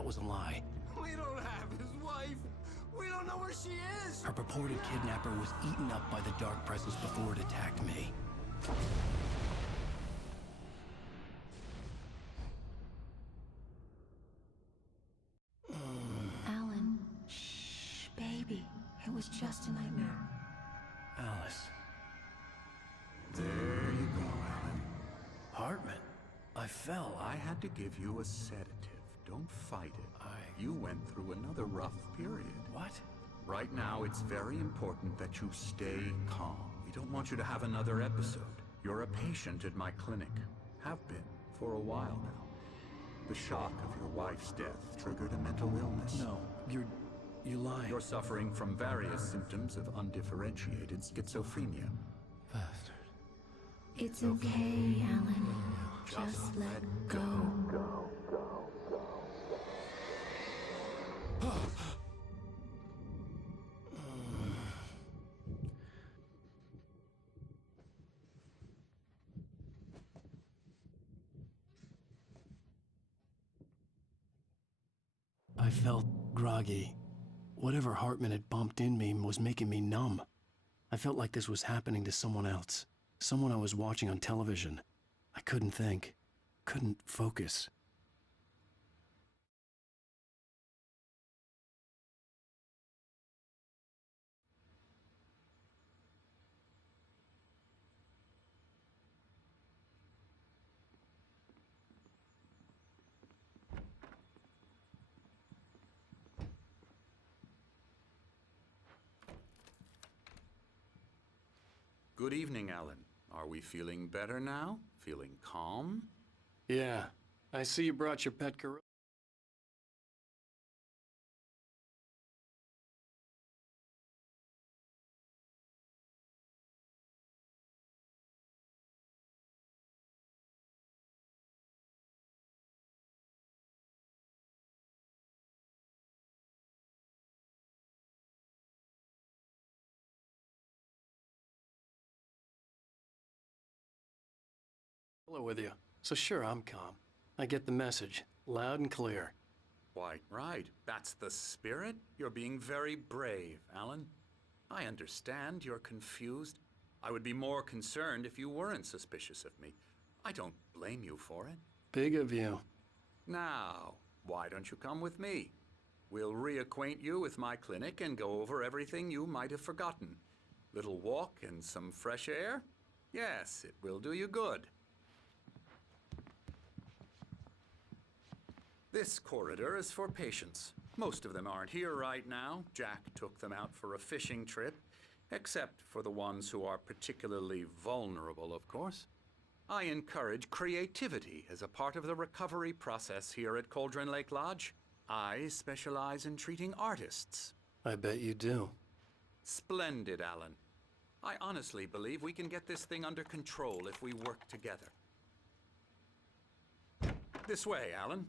that was a lie. We don't have his wife. We don't know where she is. Her purported kidnapper was eaten up by the dark presence before it attacked me. Alan, shh, baby. It was just a nightmare. Alice. There you go, Alan. Hartman. I fell. I had to give you a sedative. Don't fight it. You went through another rough period. What? Right now, it's very important that you stay calm. We don't want you to have another episode. You're a patient at my clinic. Have been for a while now. The shock of your wife's death triggered a mental illness. No, you're lying. You're suffering from various symptoms of undifferentiated schizophrenia. Bastard. It's okay, Alan. Just let go. I felt groggy. Whatever Hartman had bumped in me was making me numb. I felt like this was happening to someone else. Someone I was watching on television. I couldn't think. Couldn't focus. Good evening, Alan. Are we feeling better now? Feeling calm? Yeah. I see you brought your pet gorilla. With you. So sure, I'm calm. I get the message, loud and clear. Why, right. That's the spirit. You're being very brave, Alan. I understand you're confused. I would be more concerned if you weren't suspicious of me. I don't blame you for it. Big of you. Now, why don't you come with me? We'll reacquaint you with my clinic and go over everything you might have forgotten. Little walk and some fresh air? Yes, it will do you good. This corridor is for patients. Most of them aren't here right now. Jack took them out for a fishing trip, except for the ones who are particularly vulnerable, of course. I encourage creativity as a part of the recovery process here at Cauldron Lake Lodge. I specialize in treating artists. I bet you do. Splendid, Alan. I honestly believe we can get this thing under control if we work together. This way, Alan.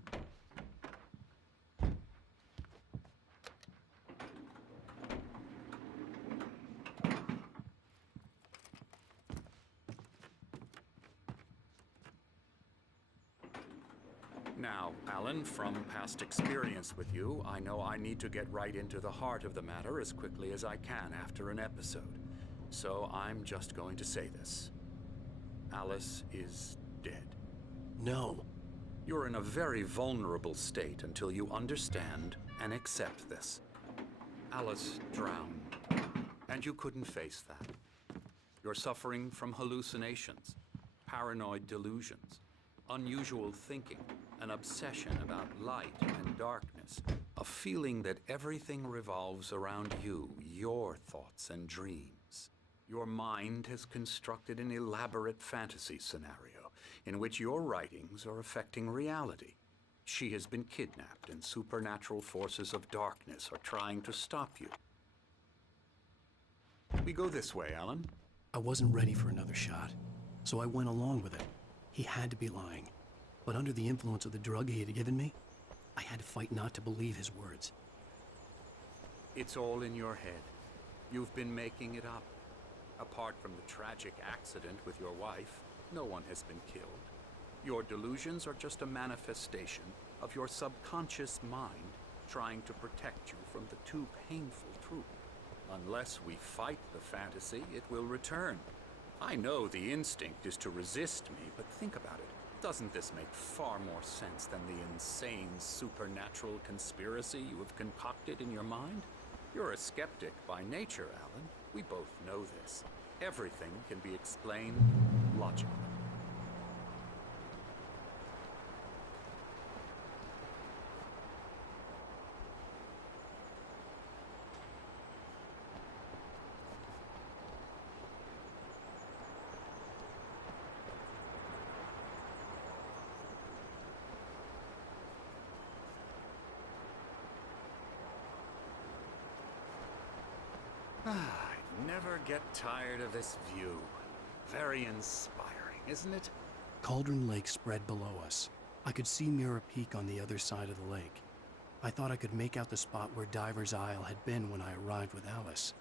Now, Alan, from past experience with you, I know I need to get right into the heart of the matter as quickly as I can after an episode. So I'm just going to say this. Alice is dead. No. You're in a very vulnerable state until you understand and accept this. Alice drowned, and you couldn't face that. You're suffering from hallucinations, paranoid delusions, unusual thinking, an obsession about light and darkness, a feeling that everything revolves around you, your thoughts and dreams. Your mind has constructed an elaborate fantasy scenario in which your writings are affecting reality. She has been kidnapped and supernatural forces of darkness are trying to stop you. We go this way, Alan. I wasn't ready for another shot, so I went along with it. He had to be lying. But under the influence of the drug he had given me, I had to fight not to believe his words. It's all in your head. You've been making it up. Apart from the tragic accident with your wife, no one has been killed. Your delusions are just a manifestation of your subconscious mind trying to protect you from the too painful truth. Unless we fight the fantasy, it will return. I know the instinct is to resist me, but think about it. Doesn't this make far more sense than the insane supernatural conspiracy you have concocted in your mind? You're a skeptic by nature, Alan. We both know this. Everything can be explained logically. I never get tired of this view. Very inspiring, isn't it? Cauldron Lake spread below us. I could see Mirror Peak on the other side of the lake. I thought I could make out the spot where Diver's Isle had been when I arrived with Alice.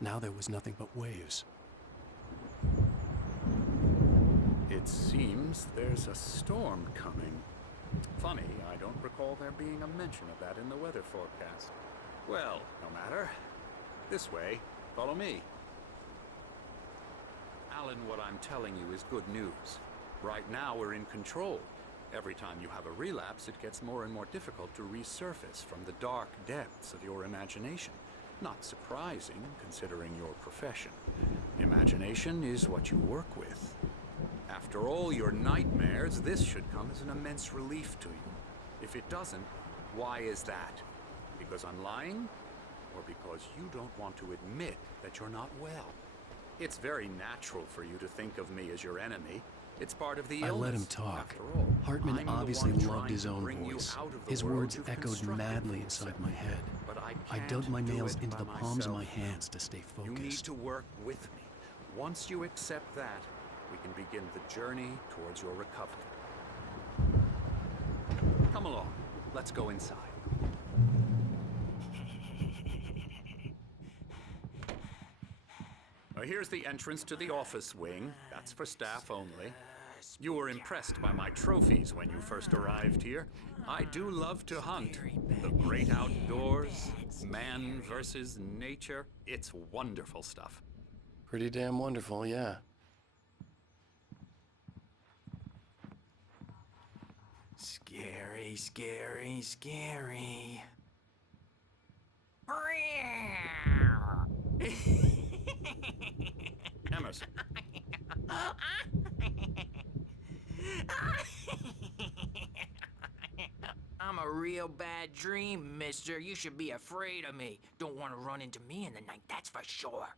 Now there was nothing but waves. It seems there's a storm coming. Funny, I don't recall there being a mention of that in the weather forecast. Well, no matter. This way. Follow me. Alan, what I'm telling you is good news. Right now, we're in control. Every time you have a relapse, it gets more and more difficult to resurface from the dark depths of your imagination. Not surprising, considering your profession. Imagination is what you work with. After all your nightmares, this should come as an immense relief to you. If it doesn't, why is that? Because I'm lying? Or because you don't want to admit that you're not well? It's very natural for you to think of me as your enemy. It's part of the illness. I let him talk. After all, Hartman I'm the obviously one loved trying his to own bring you voice. out of the His world words you've echoed constructed madly for inside yourself. my head. But I dug can't my do nails it into by the palms of my myself. hands to stay You need focused. to work with me. Once you accept that, we can begin the journey towards your recovery. Come along. Let's go inside. Here's the entrance to the office wing. That's for staff only. You were impressed by my trophies when you first arrived here. I do love to hunt. The great outdoors, man versus nature. It's wonderful stuff. Pretty damn wonderful, yeah. Scary, scary, scary. Emerson. I'm a real bad dream, mister. You should be afraid of me. Don't want to run into me in the night, that's for sure.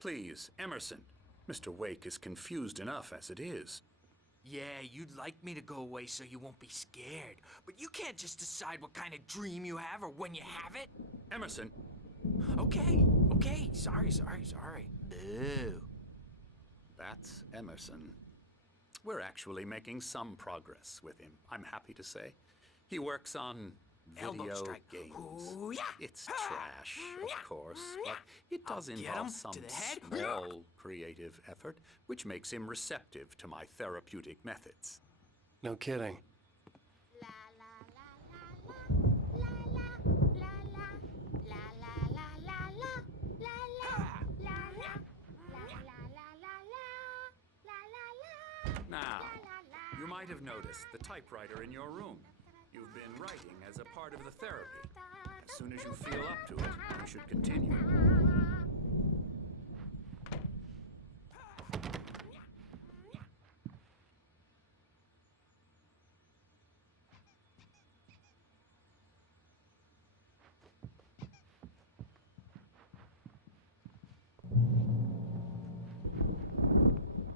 Please, Emerson. Mr. Wake is confused enough as it is. Yeah, you'd like me to go away so you won't be scared. But you can't just decide what kind of dream you have or when you have it. Emerson. Okay. Sorry. Boo. That's Emerson. We're actually making some progress with him, I'm happy to say. He works on Elbow video strike. games. Ooh, yeah. It's trash, of course, but it does I'll get involve him some to the head. small creative effort, which makes him receptive to my therapeutic methods. No kidding. Now, you might have noticed the typewriter in your room. You've been writing as a part of the therapy. As soon as you feel up to it, you should continue.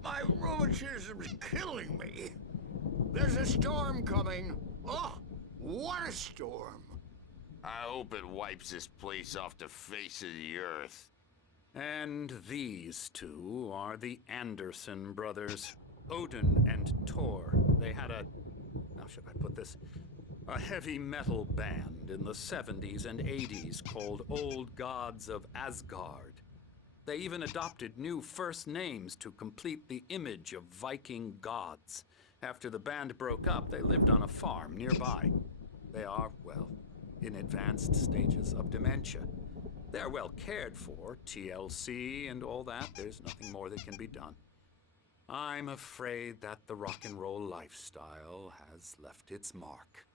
My rheumatism's killing me. There's a storm coming. Oh, what a storm. I hope it wipes this place off the face of the earth. And these two are the Anderson brothers, Odin and Thor. They had a, how should I put this? A heavy metal band in the 70s and 80s called Old Gods of Asgard. They even adopted new first names to complete the image of Viking gods. After the band broke up, they lived on a farm nearby. They are, well, in advanced stages of dementia. They're well cared for, TLC and all that. There's nothing more that can be done. I'm afraid that the rock and roll lifestyle has left its mark.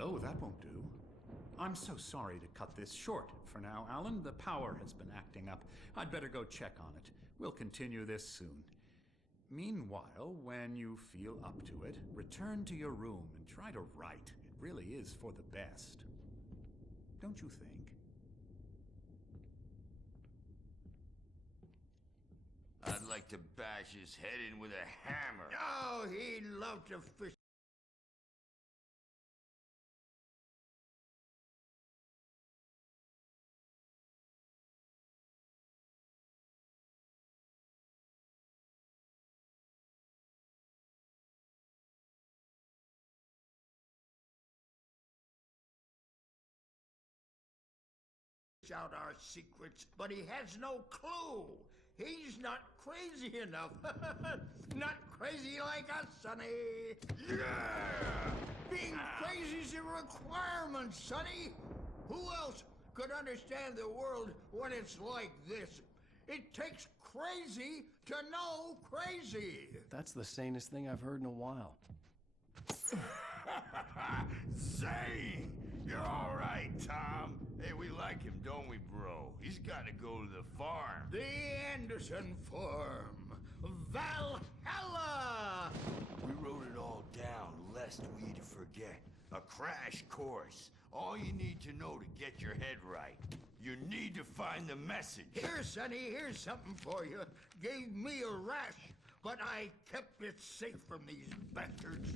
Oh, that won't do. I'm so sorry to cut this short for now, Alan. The power has been acting up. I'd better go check on it. We'll continue this soon. Meanwhile, when you feel up to it, return to your room and try to write. It really is for the best. Don't you think? I'd like to bash his head in with a hammer. Oh, he'd love to fish. Out our secrets, but he has no clue. He's not crazy enough. Not crazy like us, Sonny. Yeah! Being crazy's a requirement, Sonny. Who else could understand the world when it's like this? It takes crazy to know crazy. That's the sanest thing I've heard in a while. Zane! You're all right, Tom. Hey, we like him, don't we, bro? He's got to go to the farm. The Anderson Farm. Valhalla! We wrote it all down, lest we forget. A crash course. All you need to know to get your head right. You need to find the message. Here, Sonny, here's something for you. Gave me a rash, but I kept it safe from these bastards.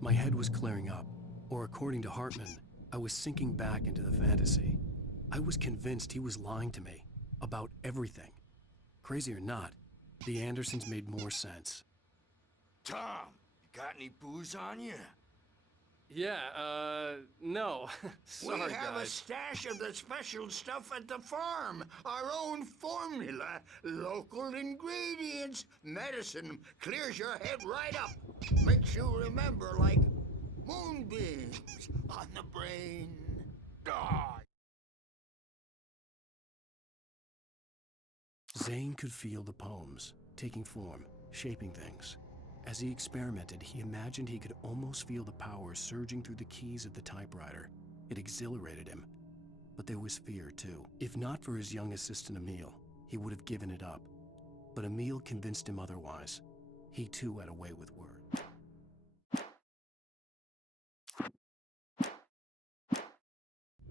My head was clearing up, or according to Hartman, I was sinking back into the fantasy. I was convinced he was lying to me about everything. Crazy or not, the Andersons made more sense. Tom, you got any booze on you? Yeah, no. Sorry, we have a guys. stash of the special stuff at the farm. Our own formula. Local ingredients. Medicine clears your head right up. Makes you remember like moonbeams on the brain. Ah! Zane could feel the poems, taking form, shaping things. As he experimented, he imagined he could almost feel the power surging through the keys of the typewriter. It exhilarated him. But there was fear, too. If not for his young assistant Emil, he would have given it up. But Emil convinced him otherwise. He too had a way with words.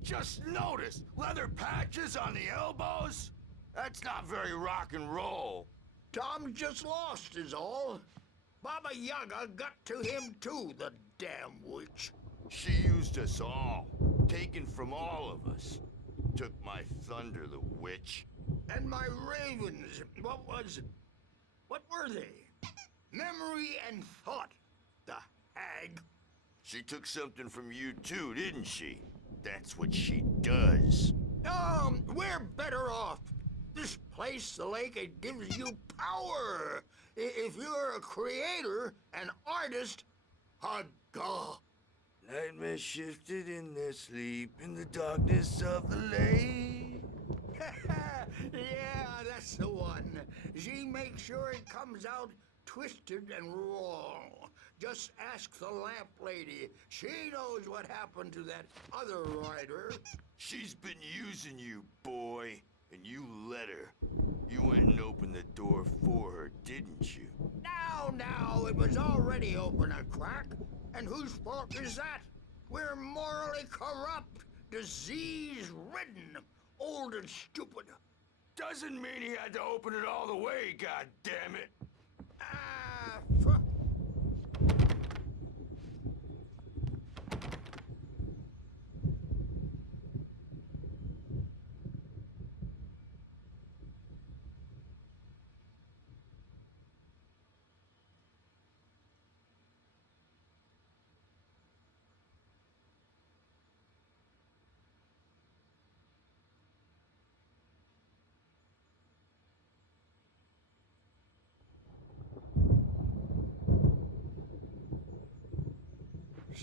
Just notice, leather patches on the elbows? That's not very rock and roll. Tom just lost is all. Baba Yaga got to him too, the damn witch. She used us all, taken from all of us. Took my thunder, the witch. And my ravens, what were they? Memory and thought, the hag. She took something from you too, didn't she? That's what she does. We're better off. This place, the lake, it gives you power. If you're a creator, an artist, a god. Nightmare shifted in their sleep in the darkness of the lake. Yeah, that's the one. She makes sure it comes out twisted and wrong. Just ask the lamp lady. She knows what happened to that other writer. She's been using you, boy, and you let her. You went and opened the door for her, didn't you? Now, it was already open a crack. And whose fault is that? We're morally corrupt, disease-ridden, old and stupid. Doesn't mean he had to open it all the way, goddammit.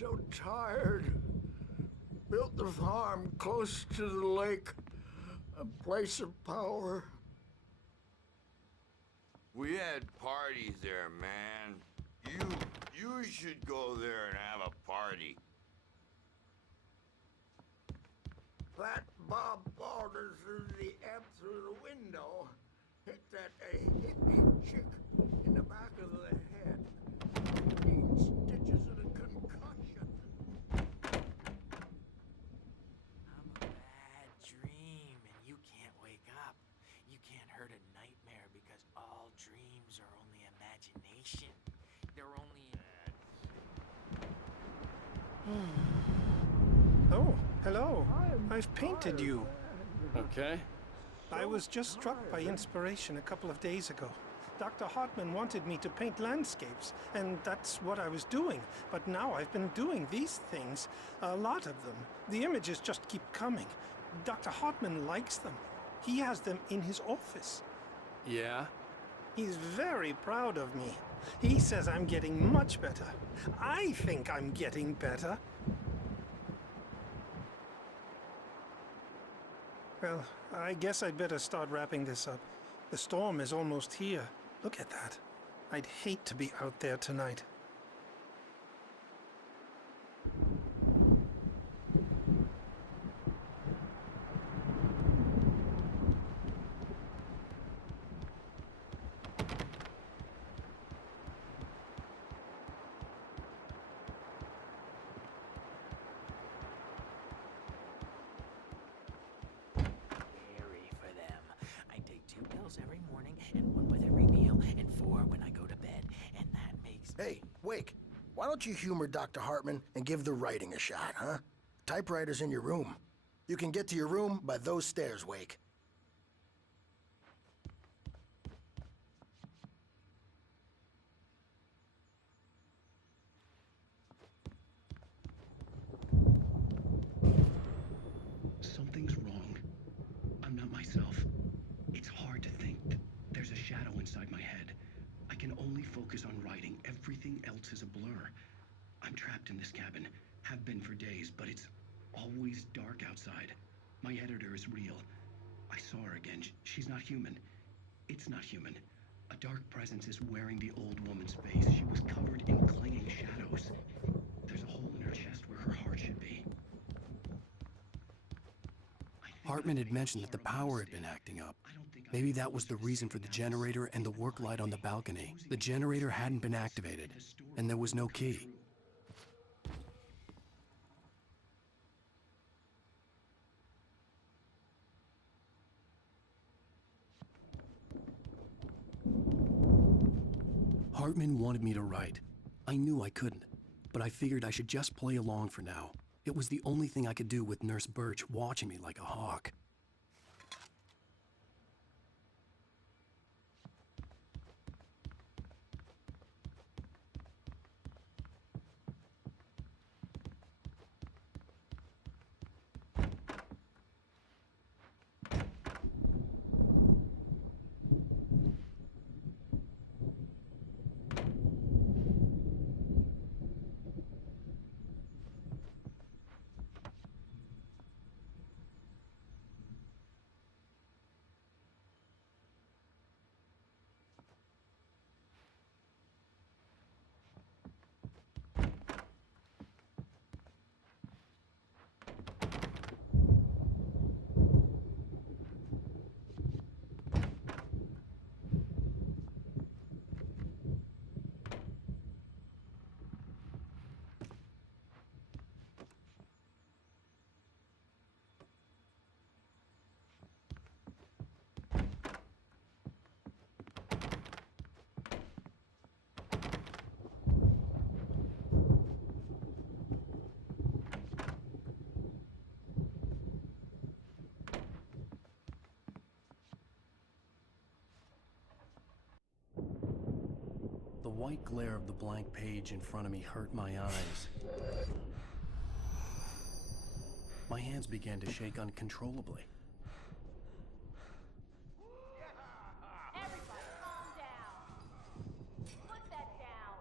so tired. Built the farm close to the lake, a place of power. We had parties there, man. You should go there and have a party. That Bob Balders threw the amp through the window. Hit that hippie chick in the back of the head. 15 stitches and a concussion. I'm a bad dream, and you can't wake up. You can't hurt a nightmare because all dreams are only imagination. They're only... Oh, hello. I've painted you. Okay. I was just struck by inspiration a couple of days ago. Dr. Hartman wanted me to paint landscapes, and that's what I was doing. But now I've been doing these things, a lot of them. The images just keep coming. Dr. Hartman likes them. He has them in his office. Yeah? He's very proud of me. He says I'm getting much better. I think I'm getting better. Well, I guess I'd better start wrapping this up. The storm is almost here. Look at that. I'd hate to be out there tonight. For them. I take 2 pills every morning and 1 with every meal and 4 when I go to bed. And that makes... Hey, Wake, why don't you humor Dr. Hartman and give the writing a shot, huh? Typewriter's in your room. You can get to your room by those stairs, Wake. Something's wrong. I'm not myself. It's hard to think. There's a shadow inside my head. I can only focus on writing. Everything else is a blur. I'm trapped in this cabin. Have been for days, but it's always dark outside. My editor is real. I saw her again. She's not human. It's not human. A dark presence is wearing the old woman's face. She was covered in clinging shadows. There's a hole in her chest where her heart should be. Hartman had mentioned that the power had been acting up. Maybe that was the reason for the generator and the work light on the balcony. The generator hadn't been activated, and there was no key. Hartman wanted me to write. I knew I couldn't, but I figured I should just play along for now. It was the only thing I could do with Nurse Birch watching me like a hawk. The white glare of the blank page in front of me hurt my eyes. My hands began to shake uncontrollably. Everybody calm down. Put that down.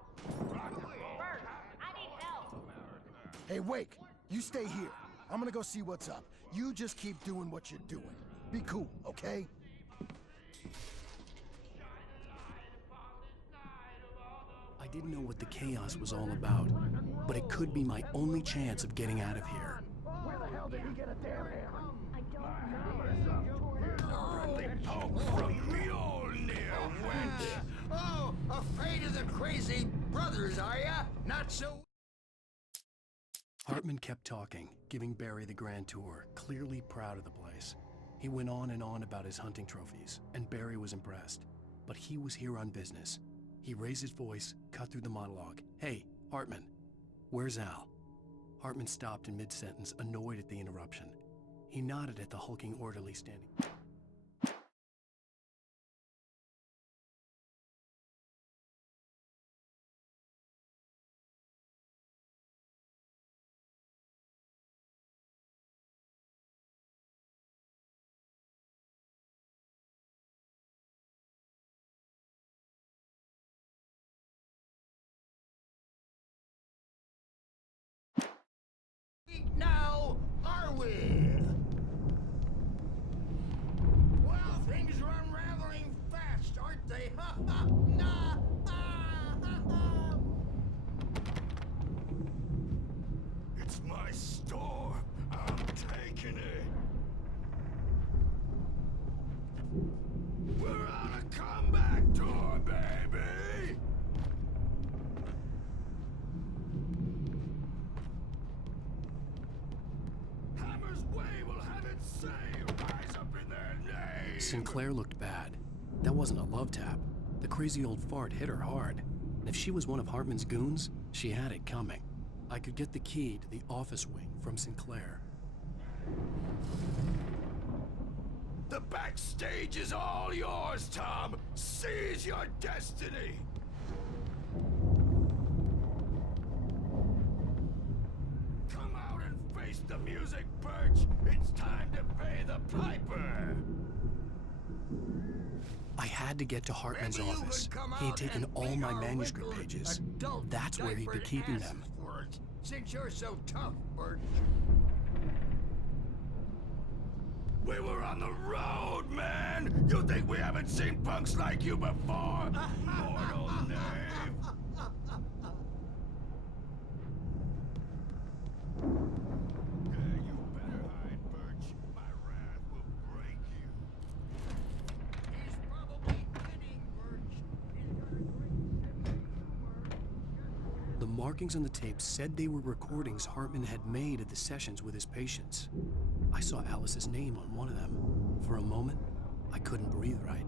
Bert, I need help. Hey, Wake, you stay here. I'm gonna go see what's up. You just keep doing what you're doing. Be cool, okay? I didn't know what the chaos was all about, but it could be my only chance of getting out of here. Where the hell did he get a damn hammer? From Mjolnir, wench! Oh, afraid of the crazy brothers, are ya? Not so... Hartman kept talking, giving Barry the grand tour, clearly proud of the place. He went on and on about his hunting trophies, and Barry was impressed. But he was here on business. He raised his voice, cut through the monologue. Hey, Hartman, where's Al? Hartman stopped in mid-sentence, annoyed at the interruption. He nodded at the hulking orderly standing. Now, are we? Well, things are unraveling fast, aren't they? Ha ha! Nah! Ha ha ha! It's my store. I'm taking it. We're on a comeback tour, baby! Hammer's Way will have it say, rise up in their name! Sinclair looked bad. That wasn't a love tap. The crazy old fart hit her hard. And if she was one of Hartman's goons, she had it coming. I could get the key to the office wing from Sinclair. The backstage is all yours, Tom! Seize your destiny! Come out and face the music, Birch! It's time to pay the piper! I had to get to Hartman's Maybe you office. could come He had out taken and all beat my our manuscript wrinkled pages. adult That's where he'd be diapered keeping asses them. for us, since you're so tough, Birch. We were on the road, man! You think we haven't seen punks like you before? Mortal knave! You better hide, Birch. My wrath will break you. He's probably kidding, Birch. He's got a great sense of humor. The markings on the tape said they were recordings Hartman had made at the sessions with his patients. I saw Alice's name on one of them. For a moment, I couldn't breathe right.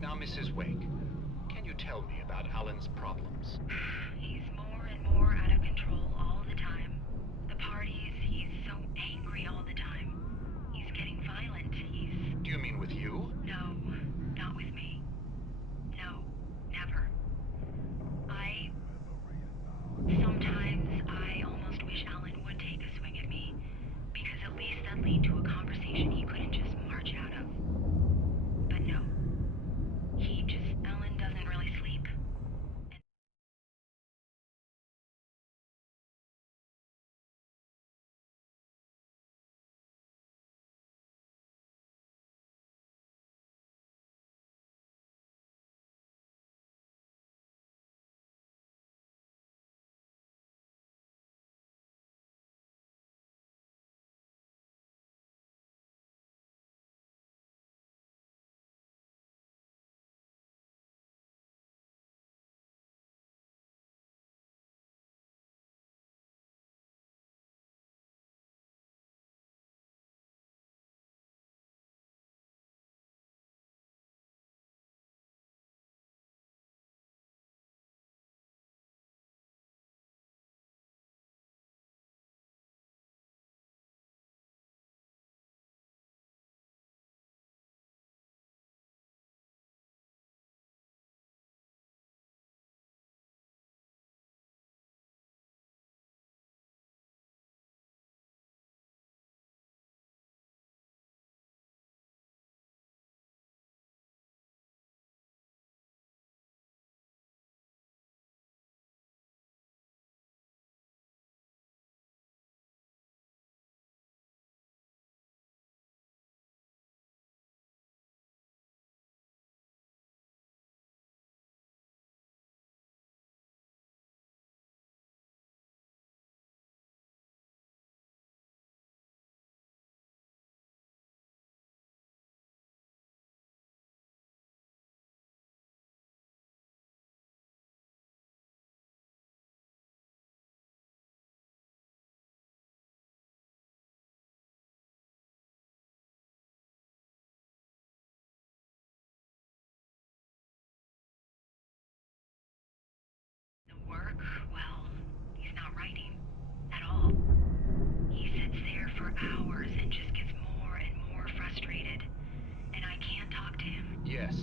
Now, Mrs. Wake, can you tell me about Alan's problems? He's more and more out of control all the time. The parties, he's so angry all the time. He's getting violent. Do you mean with you? No, not with me. No, never. Sometimes I almost wish Alan would take a swing at me, because at least that'd lead to a conversation he couldn't just march out of. But no. Alan doesn't really sleep.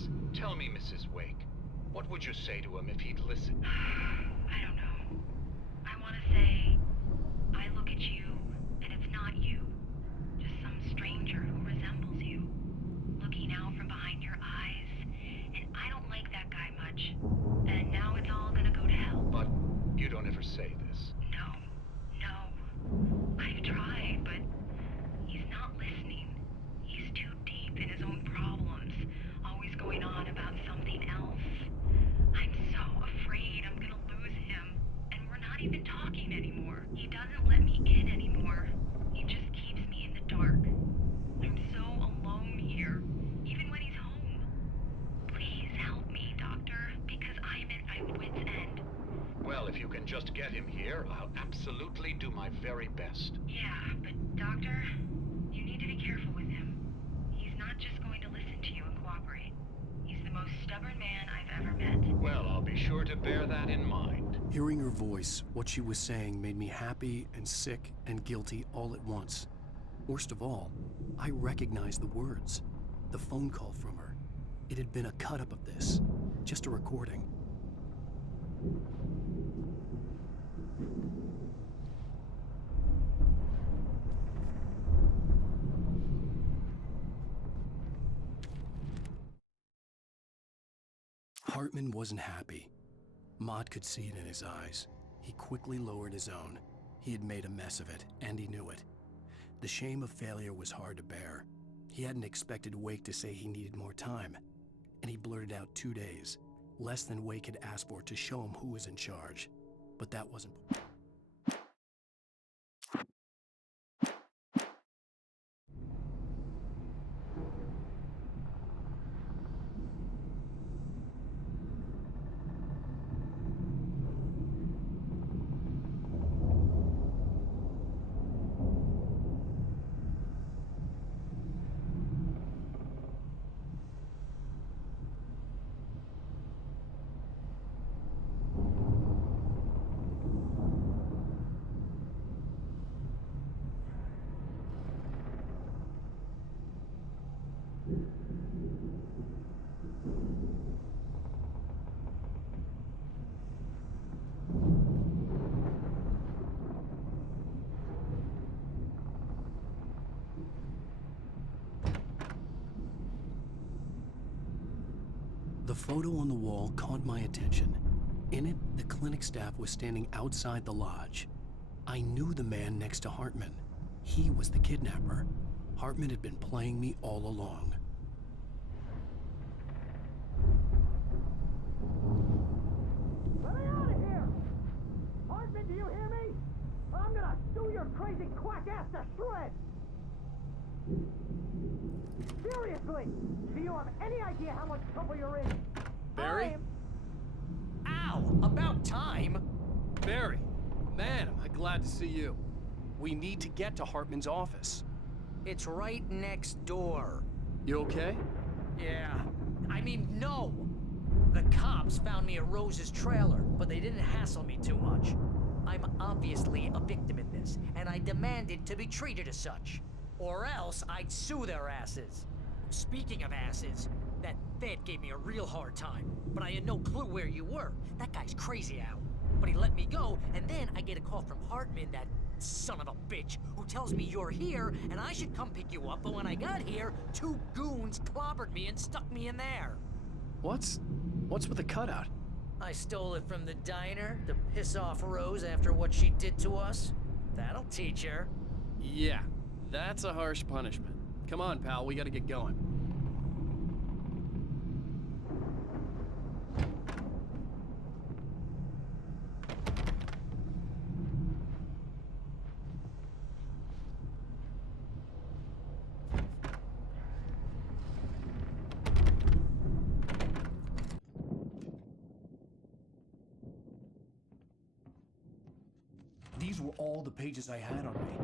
Please, tell me, Mrs. Wake. What would you say to him if he'd listen? I don't know. I want to say, I look at you, and it's not you. Just some stranger who resembles you. Looking out from behind your eyes, and I don't like that guy much. And now it's all gonna go to hell. But you don't ever say this. No. I've tried, but he's not listening. He's too deep in his own problems, always going on about something else. I'm so afraid I'm gonna lose him, and we're not even talking anymore. He doesn't let me in anymore. He just keeps me in the dark. I'm so alone here, even when he's home. Please help me, Doctor, because I'm at my wit's end. Well, if you can just get him here, I'll absolutely do my very best. Yeah, but Doctor, you need to be careful with him. He's not just going to listen to you and cooperate. He's the most stubborn man I've ever met. Well, I'll be sure to bear that in mind. Hearing her voice, what she was saying made me happy and sick and guilty all at once. Worst of all, I recognized the words. The phone call from her. It had been a cut-up of this. Just a recording. Hartman wasn't happy. Maud could see it in his eyes. He quickly lowered his own. He had made a mess of it, and he knew it. The shame of failure was hard to bear. He hadn't expected Wake to say he needed more time, and he blurted out 2 days, less than Wake had asked for to show him who was in charge. But that wasn't... The photo on the wall caught my attention. In it, the clinic staff was standing outside the lodge. I knew the man next to Hartman. He was the kidnapper. Hartman had been playing me all along. Let me out of here! Hartman, do you hear me? I'm gonna sue your crazy quack ass to shreds! Seriously! Do you have any idea how much trouble you're in? Barry? Ow! About time! Barry! Man, am I glad to see you. We need to get to Hartman's office. It's right next door. You okay? Yeah. I mean, no! The cops found me at Rose's trailer, but they didn't hassle me too much. I'm obviously a victim in this, and I demanded to be treated as such. Or else I'd sue their asses. Speaking of asses, that Fed gave me a real hard time, but I had no clue where you were. That guy's crazy, Al. But he let me go, and then I get a call from Hartman, that son of a bitch, who tells me you're here, and I should come pick you up, but when I got here, 2 goons clobbered me and stuck me in there. What's with the cutout? I stole it from the diner to piss off Rose after what she did to us. That'll teach her. Yeah, that's a harsh punishment. Come on, pal, we gotta get going. These were all the pages I had on me.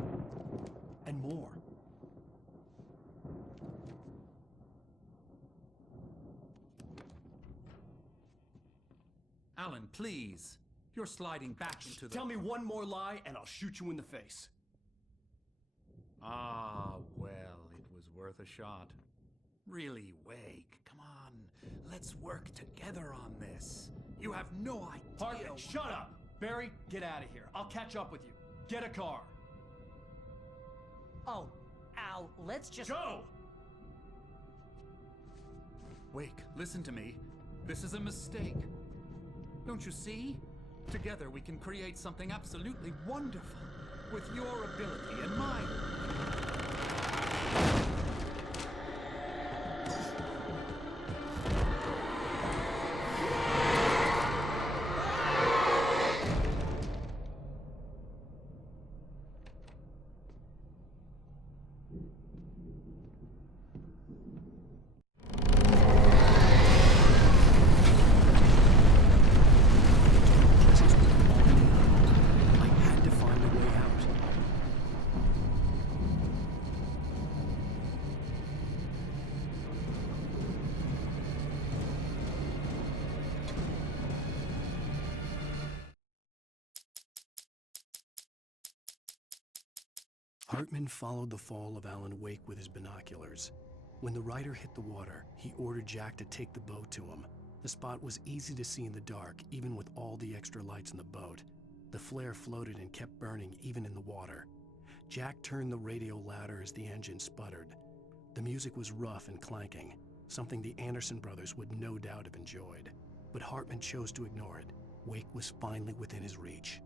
And more. Alan, please. You're sliding back into the... Tell me one more lie and I'll shoot you in the face. Ah, well, it was worth a shot. Really, Wake, come on. Let's work together on this. You have no idea. Hartman, shut up! Barry, get out of here. I'll catch up with you. Get a car. Oh, Al, let's just... Go! Wake, listen to me. This is a mistake. Don't you see? Together we can create something absolutely wonderful. With your ability and mine. I had to find a way out. Hartman followed the fall of Alan Wake with his binoculars. When the rider hit the water, he ordered Jack to take the boat to him. The spot was easy to see in the dark, even with all the extra lights in the boat. The flare floated and kept burning even in the water. Jack turned the radio louder as the engine sputtered. The music was rough and clanking, something the Anderson brothers would no doubt have enjoyed. But Hartman chose to ignore it. Wake was finally within his reach.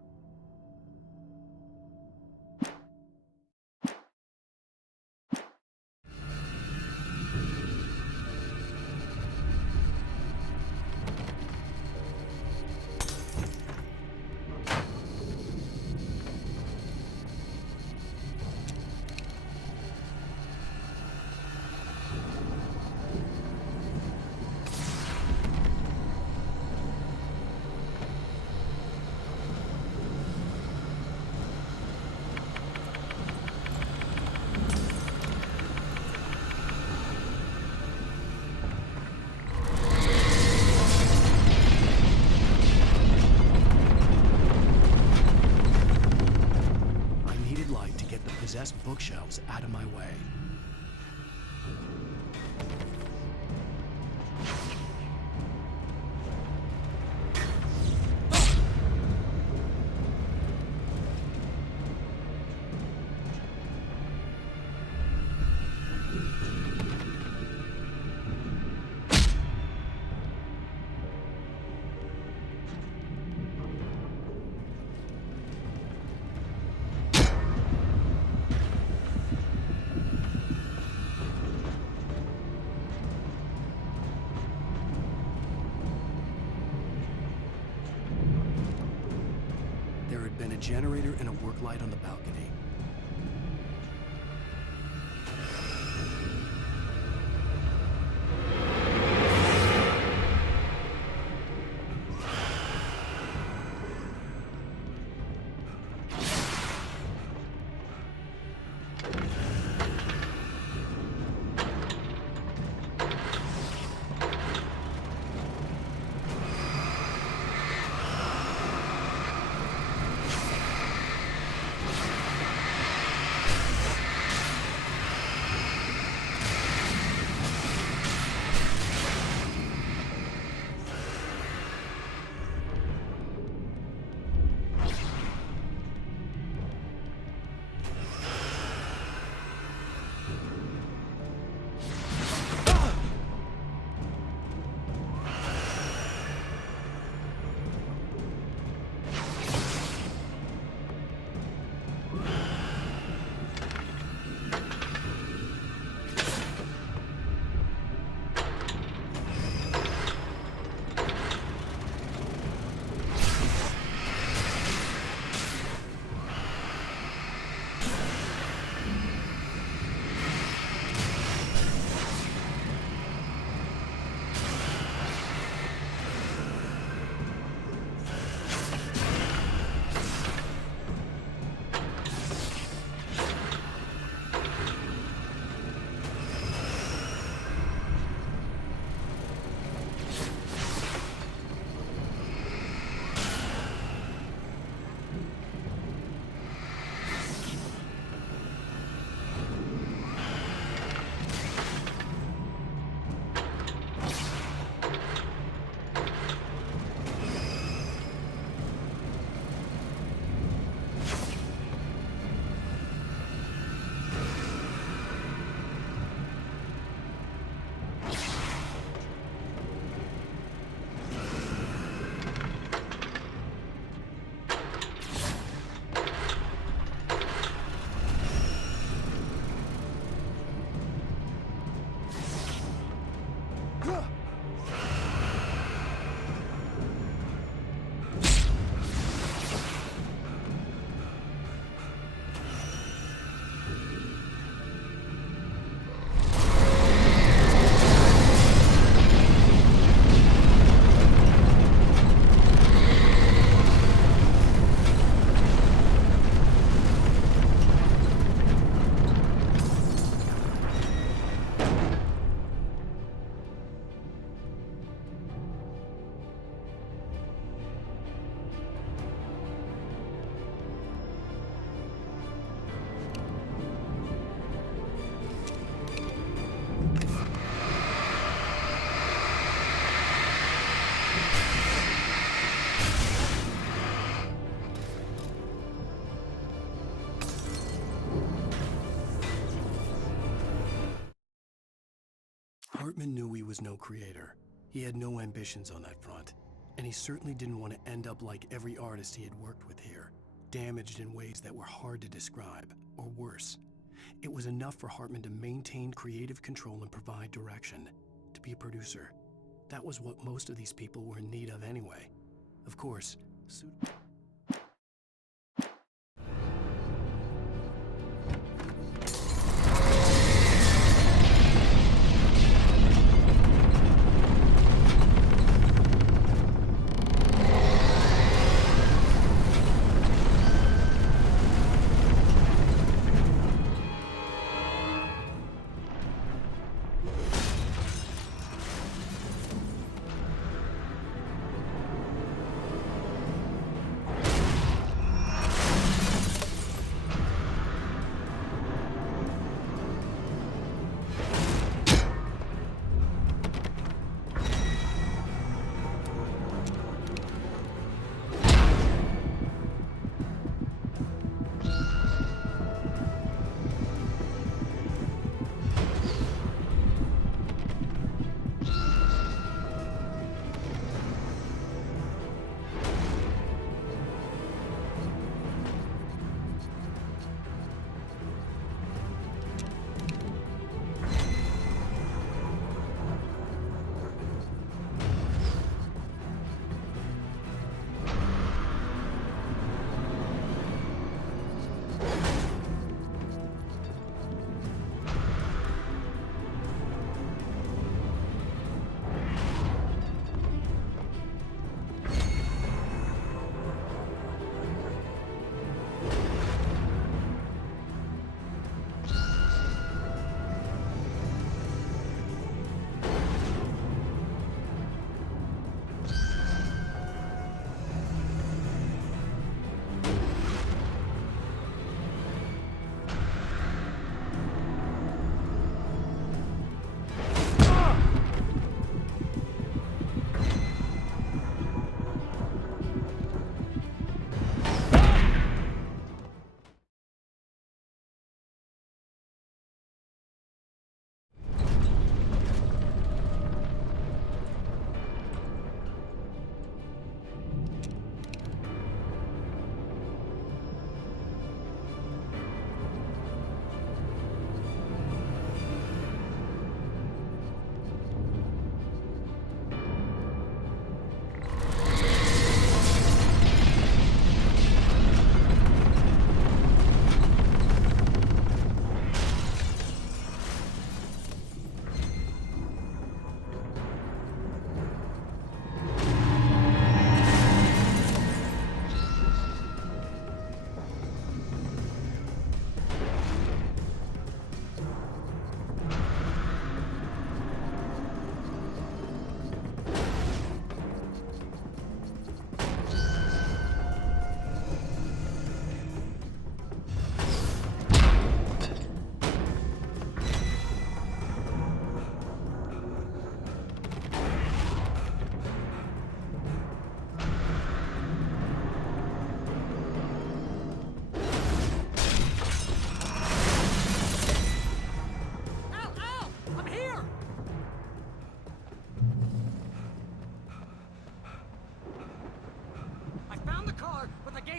Possessed bookshelves out of my way. There had been a generator and a work light on the balcony. was no creator. He had no ambitions on that front. And he certainly didn't want to end up like every artist he had worked with here, damaged in ways that were hard to describe, or worse. It was enough for Hartman to maintain creative control and provide direction, to be a producer. That was what most of these people were in need of anyway. Of course,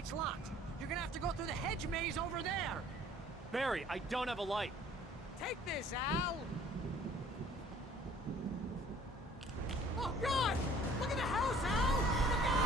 gate's locked. You're gonna have to go through the hedge maze over there. Barry, I don't have a light. Take this, Al. Oh, God! Look at the house, Al! Look out!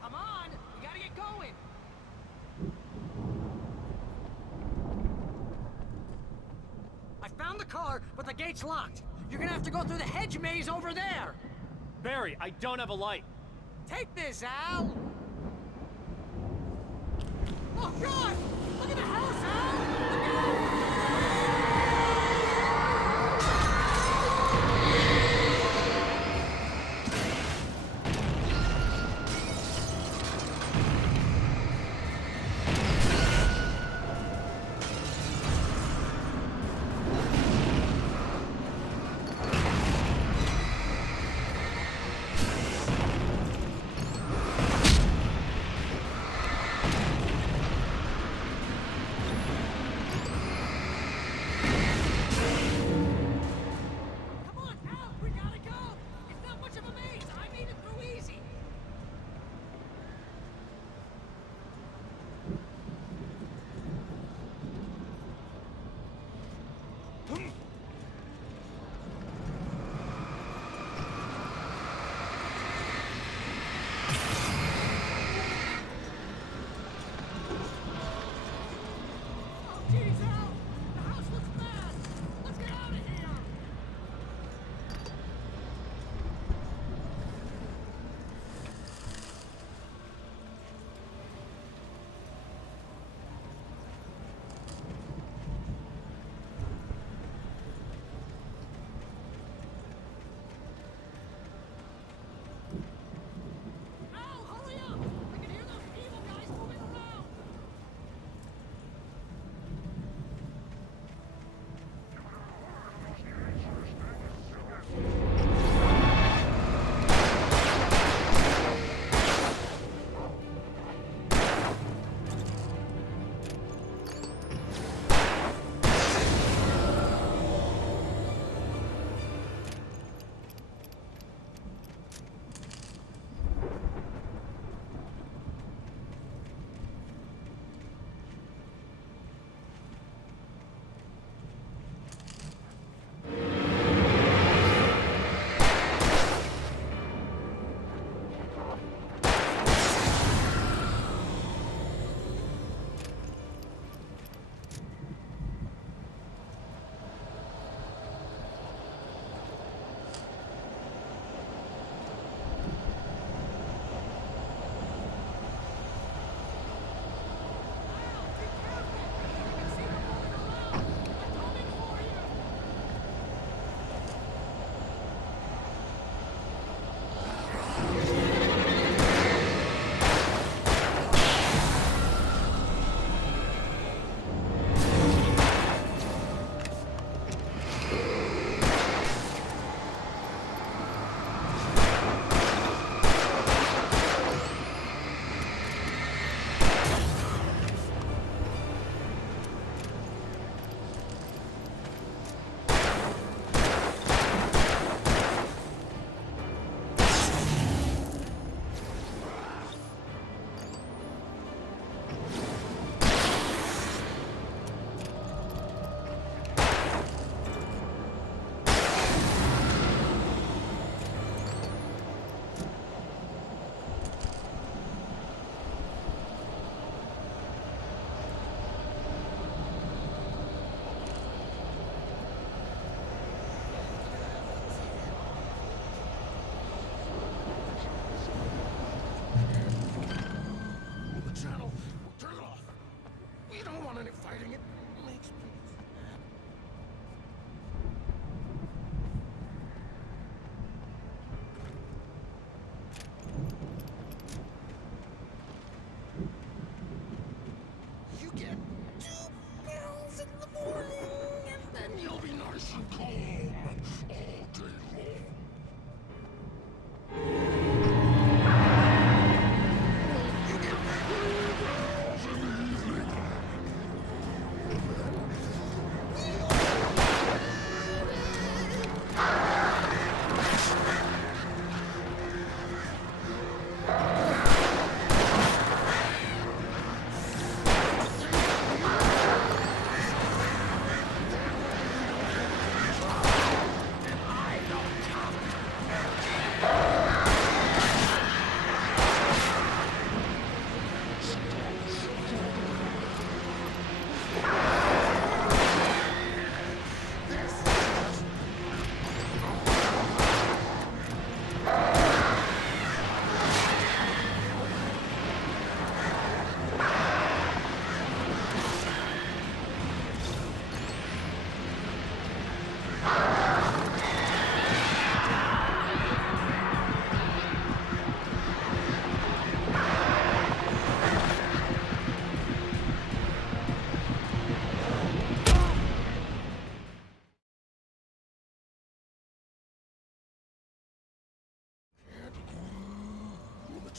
Come on! We gotta get going! I found the car, but the gate's locked. You're gonna have to go through the hedge maze over there! Barry, I don't have a light. Take this, Al! Oh, God! Look at the house, Al! Look out!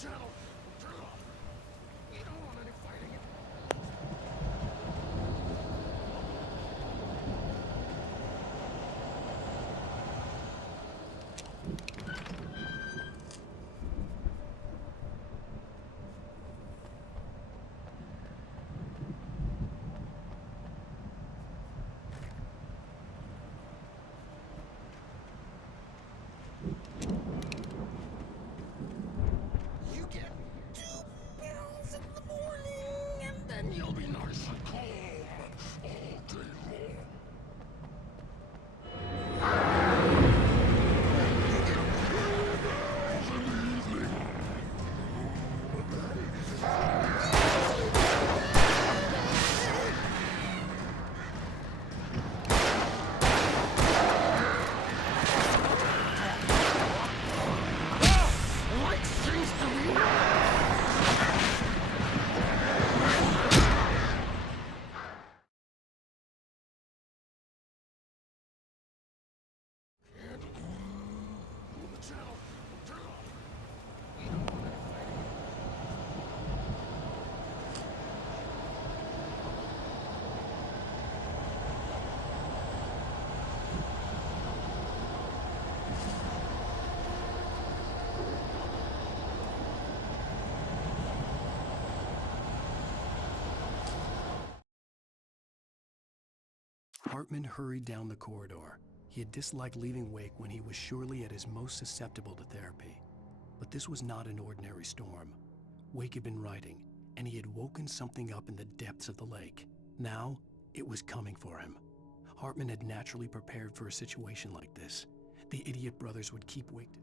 channel. Turn it off. We don't want any fighting. You get 2 pills in the morning, and then you'll be nice and calm all day long. You get 2 pills in the evening. Light seems to be. Move the channel. Turn it off. We don't want any fighting. Hartman hurried down the corridor. He had disliked leaving Wake when he was surely at his most susceptible to therapy. But this was not an ordinary storm. Wake had been writing, and he had woken something up in the depths of the lake. Now, it was coming for him. Hartman had naturally prepared for a situation like this. The idiot brothers would keep Wake.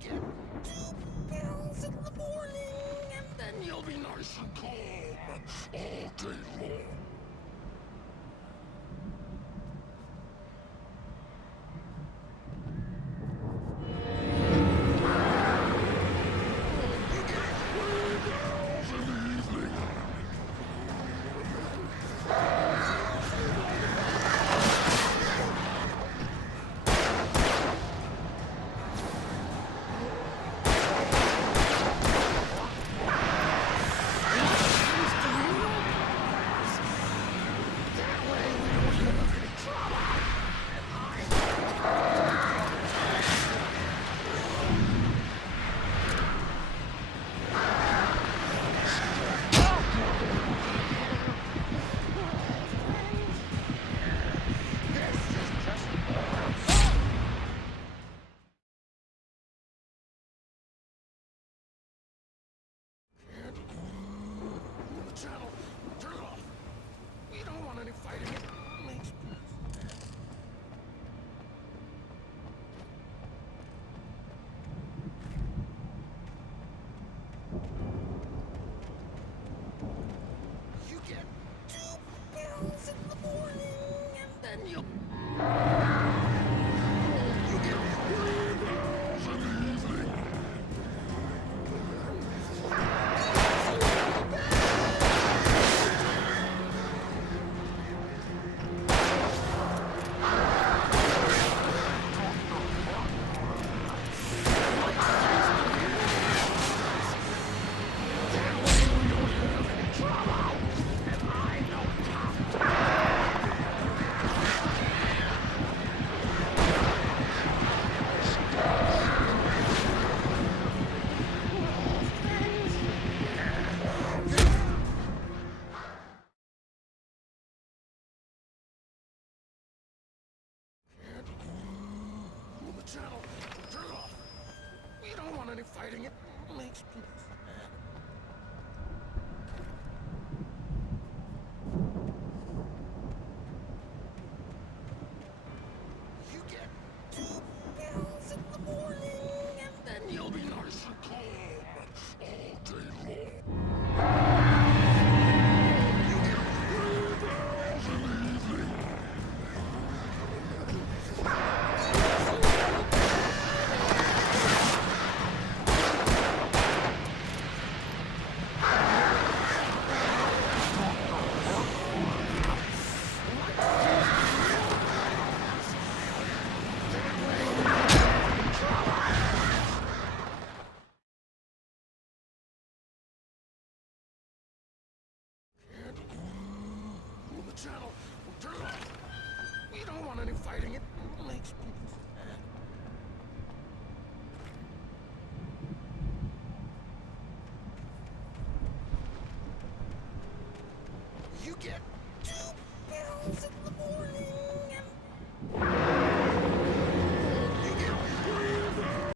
get 2 pills in the morning, and then you'll be nice and calm all day long. Channel, turn it off. We don't want any fighting. It makes me sad. You get 2 pills in the morning, and then you get 3 pills in the evening. Channel, turn it off. We don't want any fighting. It makes me sad. You get 2 pills in the morning, and then you'll be nice and calm all day long. You get 3 pills in the evening. Channel, turn it off. We don't want any fighting. It makes me sad. You get